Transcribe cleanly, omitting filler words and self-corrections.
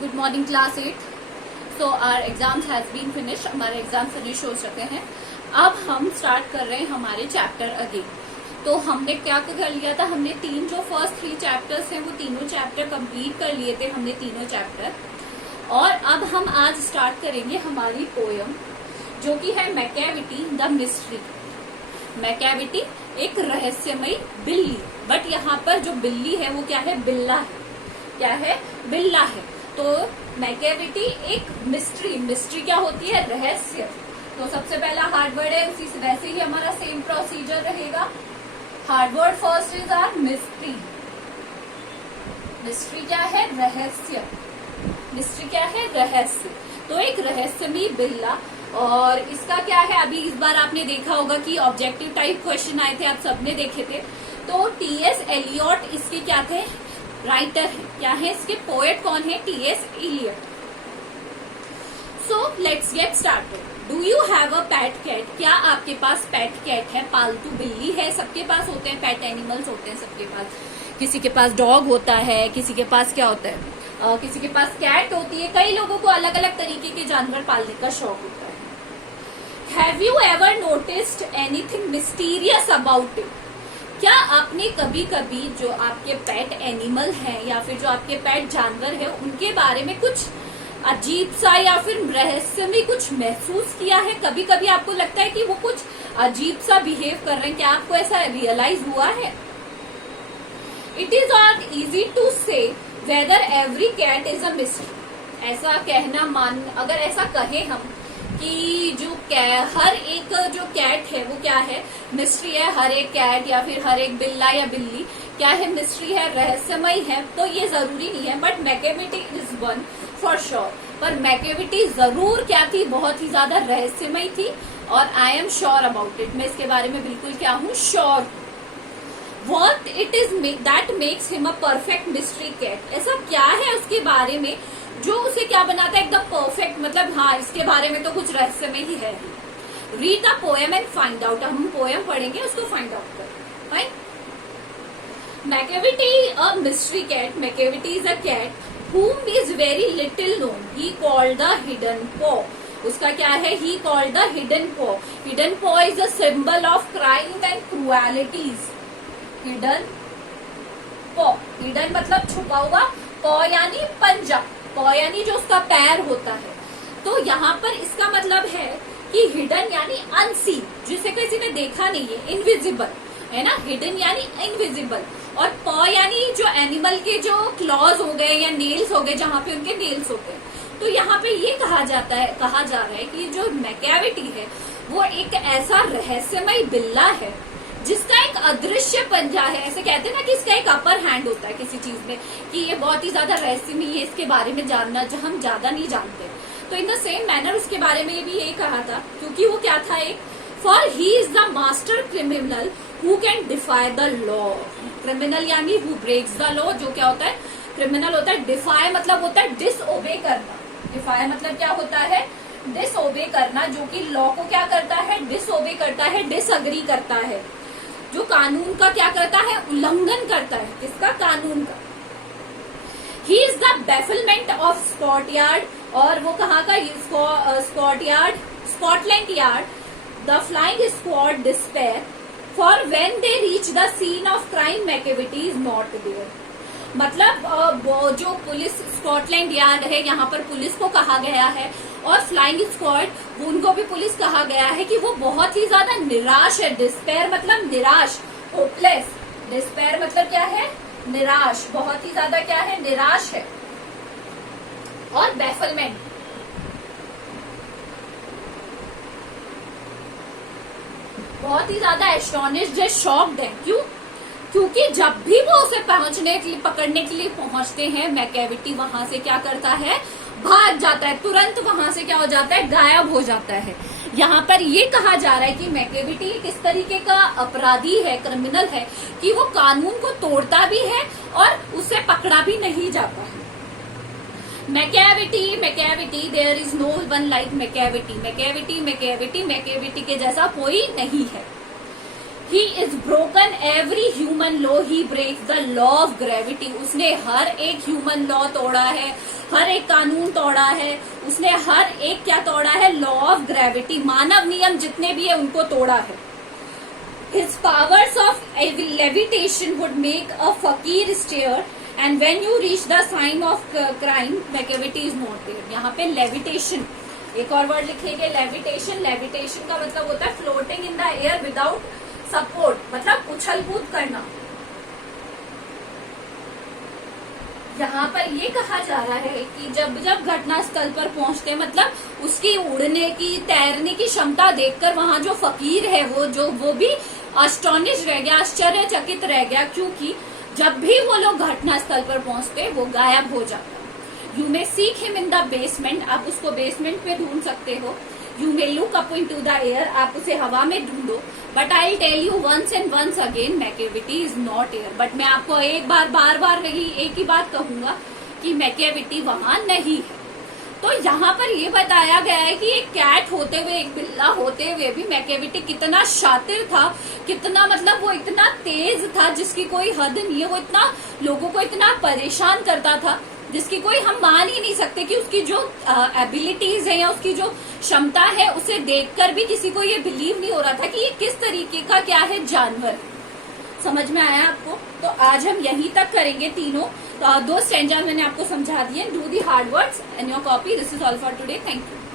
Good morning class 8। So our exams has been finish, हमारे exam finish हो चुके हैं। अब हम स्टार्ट कर रहे हैं हमारे चैप्टर अगेन। तो हमने क्या कर लिया था, हमने जो फर्स्ट 3 चैप्टर्स हैं वो तीनों चैप्टर कंप्लीट कर लिए थे हमने तीनों चैप्टर। और अब हम आज स्टार्ट करेंगे हमारी पोयम जो कि है मैकेविटी द मिस्ट्री। मैकेविटी एक रहस्यमयी बिल्ली, बट यहाँ पर जो बिल्ली है वो क्या है, बिल्ला है। क्या है, बिल्ला है। तो मैकेविटी एक मिस्ट्री क्या होती है, रहस्य। तो सबसे पहला हार्ड वर्ड है, उसी से वैसे ही हमारा सेम प्रोसीजर रहेगा। Hard word first is our mystery. Mystery क्या है, रहस्य। मिस्ट्री क्या है, रहस्य। तो एक रहस्यमयी बिल्ला। और इसका क्या है, अभी इस बार आपने देखा होगा कि ऑब्जेक्टिव टाइप क्वेश्चन आए थे, आप सबने देखे थे। तो टी.एस. एलियट इसके क्या थे, राइटर है। क्या है इसके, पोएट कौन है, T S. Eliot. So let's get started. Do you have a pet cat? क्या आपके पास पेट कैट है, पालतू बिल्ली है? सबके पास होते हैं, पेट एनिमल्स होते हैं सबके पास। किसी के पास डॉग होता है, किसी के पास क्या होता है, किसी के पास कैट होती है। कई लोगों को अलग अलग तरीके के जानवर पालने का शौक होता है। Have you ever noticed anything mysterious about it? क्या आपने कभी कभी जो आपके पेट एनिमल हैं या फिर जो आपके पेट जानवर है उनके बारे में कुछ अजीब सा या फिर रहस्य में कुछ महसूस किया है? कभी कभी आपको लगता है कि वो कुछ अजीब सा बिहेव कर रहे हैं, क्या आपको ऐसा रियलाइज हुआ है? It is not easy to say whether every cat is a mystery. ऐसा कहना अगर ऐसा कहे हम कि जो हर एक जो कैट है वो क्या है, मिस्ट्री है। हर एक कैट या फिर हर एक बिल्ला या बिल्ली क्या है, मिस्ट्री है, रहस्यमय है। तो ये जरूरी नहीं है, but Macavity is one for sure. पर मैकेविटी जरूर क्या थी, बहुत ही ज्यादा रहस्यमय थी। और I am sure about it, मैं इसके बारे में बिल्कुल क्या हूँ, sure. What it is that makes him a perfect mystery cat? ऐसा क्या है उसके बारे में जो उसे क्या बनाता है एकदम परफेक्ट, मतलब हाँ इसके बारे में तो कुछ रहस्य में ही है। Read the poem and find out. हम पोएम पढ़ेंगे, उसको फाइंड आउट करें। Fine. Macavity a mystery cat. Macavity is a cat whom is very little known. He called the hidden paw. उसका क्या है, he called the hidden paw. Hidden paw is a symbol of crime and cruelties. Hidden पॉ, hidden मतलब छुपा हुआ, पॉ यानी पंजा, पॉ यानी जो उसका पैर होता है। तो यहाँ पर इसका मतलब है कि हिडन यानी अनसीन, जिसे किसी ने देखा नहीं है, इनविजिबल है ना। हिडन यानी इनविजिबल। और पॉ यानी जो एनिमल के जो क्लॉज हो गए या नेल्स हो गए, जहाँ पे उनके नेल्स होते हैं। तो यहाँ पे ये कहा जा रहा है कि जो मैकेविटी है वो एक ऐसा रहस्यमय बिल्ला है जिसका एक अदृश्य पंजा है। ऐसे कहते हैं ना कि इसका एक अपर हैंड होता है किसी चीज में, कि ये बहुत ही ज्यादा रहस्यमय है, इसके बारे में जानना जो हम ज्यादा नहीं जानते। तो इन द सेम मैनर उसके बारे में ये भी यही कहा था, क्योंकि वो क्या था, एक for he is the master criminal who can defy the law. Criminal यानी हु ब्रेक्स द लॉ, जो क्या होता है, क्रिमिनल होता है। डिफाई मतलब होता है डिसओबे करना। डिफाई मतलब क्या होता है, डिसओबे करना, जो कि लॉ को क्या करता है, डिसओबे करता है, डिसअग्री करता है, जो कानून का क्या करता है, उल्लंघन करता है। किसका, कानून का। He is the bafflement of Scotland Yard. और वो कहाँ का, Scotland Yard, Scotland Yard. The flying squad despair for when they reach the scene of crime Macavity is not there. मतलब जो पुलिस स्कॉटलैंड यार्ड है, यहाँ पर पुलिस को कहा गया है, और फ्लाइंग स्क्वाड उनको भी पुलिस कहा गया है कि वो बहुत ही ज्यादा निराश है। डिस्पेयर मतलब निराश, होपलेस। डिस्पेयर मतलब क्या है, निराश, बहुत ही ज्यादा क्या है, निराश है। और बैफलमेंट, बहुत ही ज्यादा एस्टोनिश्ड है, शॉक्ड है। क्यों? क्योंकि जब भी वो उसे पकड़ने के लिए पहुंचते हैं, मैकेविटी वहां से क्या करता है, भाग जाता है, तुरंत वहां से क्या हो जाता है, गायब हो जाता है। यहाँ पर ये कहा जा रहा है कि मैकेविटी किस तरीके का अपराधी है, क्रिमिनल है, कि वो कानून को तोड़ता भी है और उसे पकड़ा भी नहीं जाता है। Macavity, Macavity, there is no one like Macavity. Macavity, Macavity, Macavity के जैसा कोई नहीं है। He is broken every human human law, he breaks the law of gravity. उसने हर एक ह्यूमन लॉ तोड़ा है, हर एक कानून तोड़ा है, उसने हर एक क्या तोड़ा है, लॉ ऑफ ग्रेविटी, मानव नियम जितने भी है उनको तोड़ा है। His powers of levitation would make a fakir stare, and when you reach the sign of crime, Macavity is not there। यहाँ पे levitation, एक और वर्ड लिखेंगे levitation। levitation का मतलब होता है floating in the air without support, मतलब उछल कूद करना। यहाँ पर ये कहा जा रहा है कि जब जब घटना स्थल पर पहुंचते, मतलब उसकी उड़ने की, तैरने की क्षमता देखकर वहां जो फकीर है वो भी अस्टोनिश रह गया, आश्चर्यचकित रह गया, क्योंकि जब भी वो लोग घटना स्थल पर पहुंचते वो गायब हो जाता। You may seek him in the basement, आप उसको बेसमेंट में ढूंढ सकते हो। You may look up into the air, आप उसे हवा में ढूंढो। But I tell you once and once again, Macavity is not air. But मैं आपको एक बार बार बार एक ही बात कहूंगा कि मैकेविटी वहां नहीं है। तो यहाँ पर ये बताया गया है कि एक कैट होते हुए, एक बिल्ला होते हुए भी मैकेविटी कितना शातिर था, कितना मतलब वो इतना तेज था जिसकी कोई हद नहीं है। वो इतना लोगों को इतना परेशान करता था जिसकी कोई हम मान ही नहीं सकते कि उसकी जो एबिलिटीज है या उसकी जो क्षमता है, उसे देखकर भी किसी को ये बिलीव नहीं हो रहा था कि ये किस तरीके का क्या है, जानवर। समझ में आया आपको? तो आज हम यहीं तक करेंगे तीनों। तो 2 स्टैंजा मैंने आपको समझा दिए। Do the hard words in your copy. This is all for today. Thank you.